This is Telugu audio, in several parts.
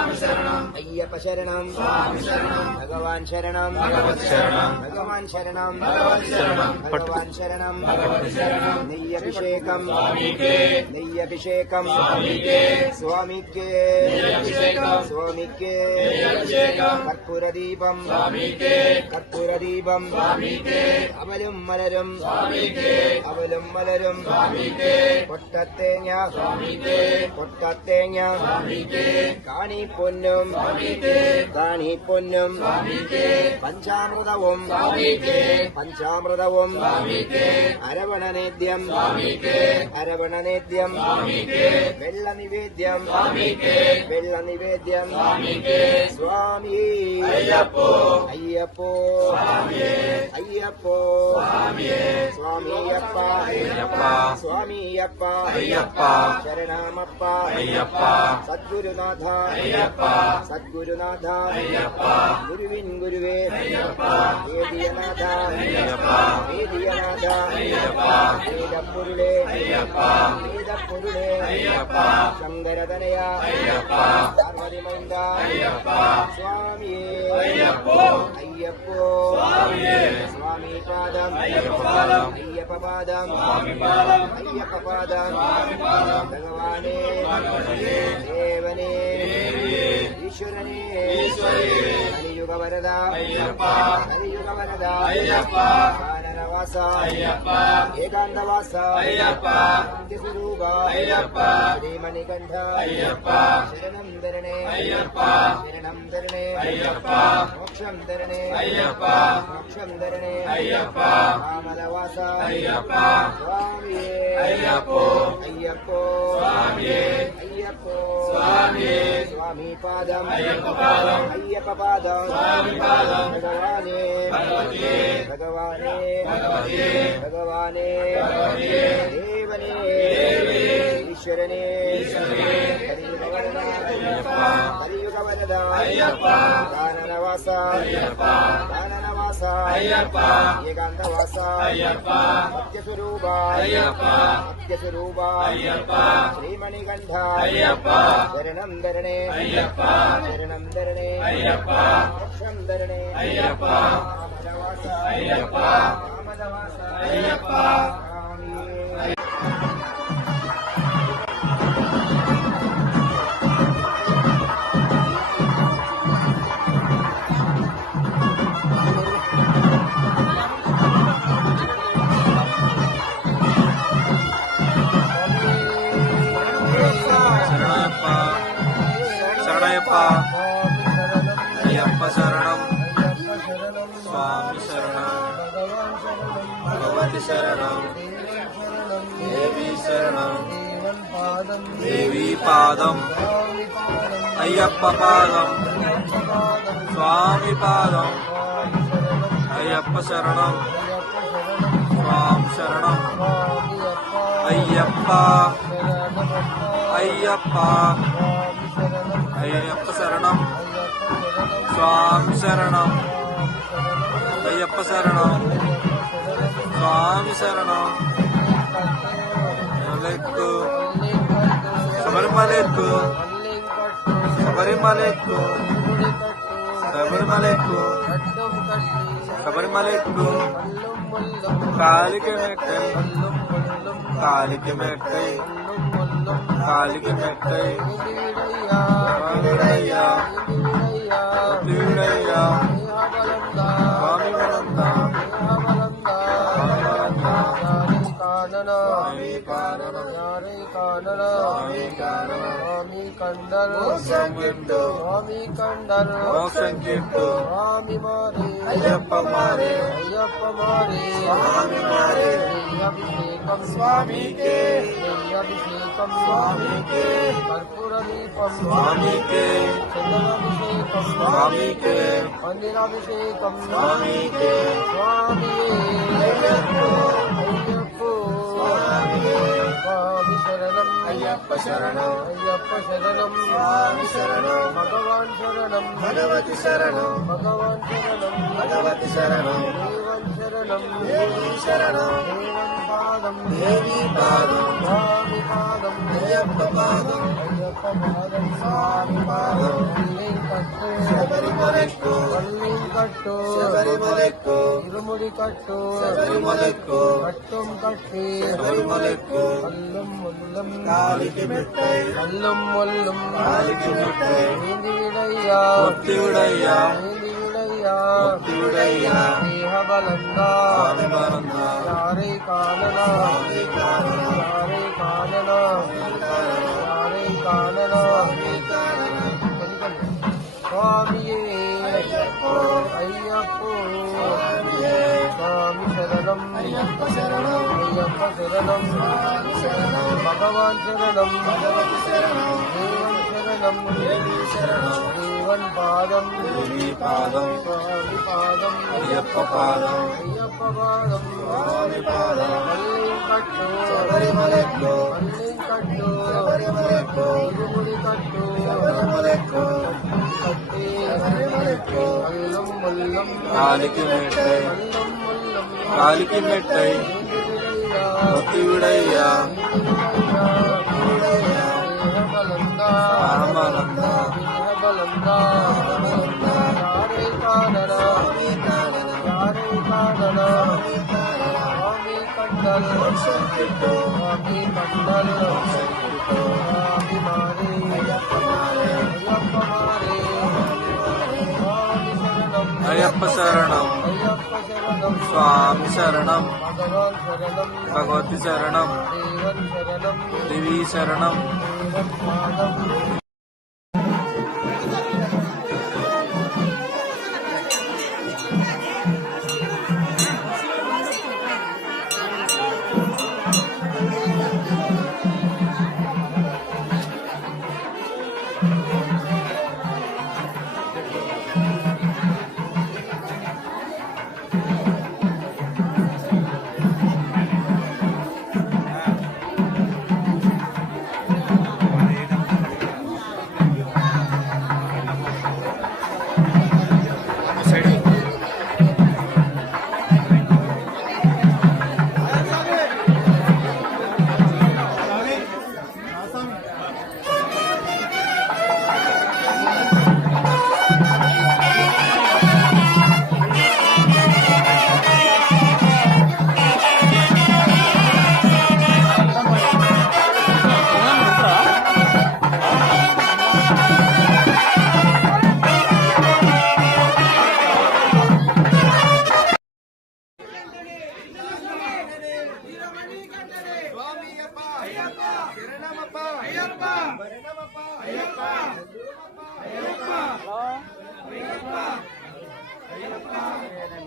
I'm Center on അയ്യപ്പ ശരണം ഭഗവാൻ ശരണം. ഭഗവാൻ ശരണം. ഭഗവാൻ ശരണം. നെയ്യഭിഷേകം. നെയ്യഭിഷേകം. സ്വാമിക്കേ. സ്വാമിക്കേ. കർപ്പൂരദീപം. കർപ്പൂരദീപം. അവലും മലരും. അവലും മലരും. പൊട്ടത്തേങ്ങ. പൊട്ടത്തേങ്ങ. കാണി പൊന്നും தானி பொன்னும். பஞ்சாமிரதவும். பஞ்சாமிரதவும். அரவண நேத்தியம். அரவண நேத்தியம். வெள்ள நிவேத்தியம். வெள்ள நிவேத்தியம். சுவாமி. ஐயப்போ. ஐயப்போ. ஐயப்போ. சுவாமி அப்பா. ஐயப்பா. சுவாமி அப்பா. ஐயப்பா. சரணாமப்பா. ஐயப்பா. சத்குருநாதா. ஐயப்பா. சத்குருநாதா குருவின் குருவே. வேதியநாதா. வேதியநாதா. வேத பொருளே வேத பொருளே சங்கரதனையா. பார்வதி மைந்தா சுவாமியே. பகவானே. தேவனே. ஈஸ்வரனே. கலியுக வரதா கலியுக வரதா வாசா ஏகாந்த வாசா சுரூபா ஸ்ரீமணிகண்டா சரணம் தரணே சரணம் தரணே ஐயப்போ. ஐயப்போ ஐயப்போ అయ్యప్ప. అయ్యప్ప అయ్యప్ప అయ్యప్ప అయ్యప్ప అయ్యప్ప అయ్యప్ప అయ్యప్పో అయ్యప్పో అయ్యప్పో స్వామియే స్వామి పాదం. అయ్యప్ప పాదం. అయ్యప్ప పాదం. స్వామి పాదం. భగవానే. భగవతే. భగవానే. భగవతే. భగవానే. భగవతే. దేవనే. దేవే. ఈశ్వరనే. ఈశ్వరే కలియుగ వరద అయ్యప్ప. కలియుగ వరద అయ్యప్ప ವಾಸ ಅಯ್ಯಪ್ಪ ಏಕಾಂತ ವಾಸ ಅಯ್ಯಪ್ಪ ಸತ್ಯ ಸ್ವರೂಪ ಅಯ್ಯಪ್ಪ ಸತ್ಯ ಸ್ವರೂಪ ಅಯ್ಯಪ್ಪ ಶ್ರೀಮಣಿಗಂಧ ಅಯ್ಯಪ್ಪ ಶರಣಂ ಧರಣೆ ಅಯ್ಯಪ್ಪ ಶರಣಂ ಧರಣೆ ಅಯ್ಯಪ್ಪ ಮೋಕ್ಷಂ ಧರಣೆ ಅಯ್ಯಪ್ಪ ವಾಸ ಅಯ್ಯಪ್ಪ ವಾಸ ಅಯ್ಯಪ್ಪ భగవతి శరణం దేవి శరణం. దేవి పాదం. అయ్యప్ప పాదం. స్వామి పాదం. అయ్యప్ప శరణం. స్వామి శరణం. అయ్యప్ప. అయ్యప్ప. అయ్యప్ప శరణం. స్వామి శరణం. అయ్యప్ప శరణం. స్వామి శరణం. ఎక్కు శబరిమల ఎక్కు శబరిమల ఎక్కు శబరిమల ఎక్కు శబరిమల ఎక్కు కాలికి మెట్టై కాలికి మెట్టై కాలికి మెట్టై స్వామిడయ్యా కారణం స్వామి గిట్టు స్వామి గిట్టు స్వామి మారే అయ్యప్ప మారే అయ్యప్ప మారే స్వామి మారే అభిషేకం స్వామికే అభిషేకం స్వామికే కర్పూర దీపం స్వామికే చందనాభిషేకం స్వామికే మందిరాభిషేకం స్వామికే స్వామి స్వామి శరణం. అయ్యప్ప శరణం. అయ్యప్ప శరణం. స్వామి శరణం. భగవాన్ శరణం. భగవతి శరణం. భగవాన్ శరణం. భగవతి శరణం. దేవన్ శరణం. దేవి శరణం. దేవన్ పాదం. దేవి పాదం. பாதம் ஐயப்ப பாதம். ஐயப்ப பாதம் சாமி பாதம். வெள்ளை கட்டு. சபரிமலைக்கு. வள்ளி கட்டு. యారే కాననా యారే స్వామియే. అయ్యప్పో. స్వామి శరణం. అయ్యప్ప శరణం. భగవాన్ శరణం. భగవతి శరణం శరణం దేవి శరణం. పాదం. దేవి పాదం. స్వామి పాదం. అయ్యప్ప పాదం. అయ్యప్ప పాదం. స్వామి పాదం కట్టు శబరిమలెక్కు. కట్టు శబరిమలెక్కు. ఇరుముడి కట్టు శబరిమలెక్కు. కట్టి. శబరిమలెక్కు. అల్లం ముల్లం. కాలికి మెట్టై అల్లం ముల్లం. కాలికి మెట్టై భక్తివుడయ్యా భక్తివుడయ్యా అయ్యప్ప శరణం. స్వామి శరణం. భగవాన్ శరణం. భగవతి శరణం. దేవన్ శరణం దేవి శరణం దేవన్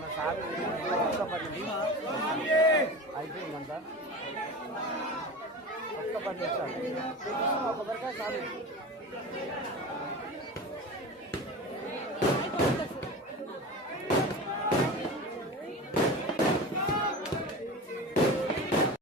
పాదం అయిపోయిందంట ఒక్క పని చేస్తాను కొబ్బరికాయ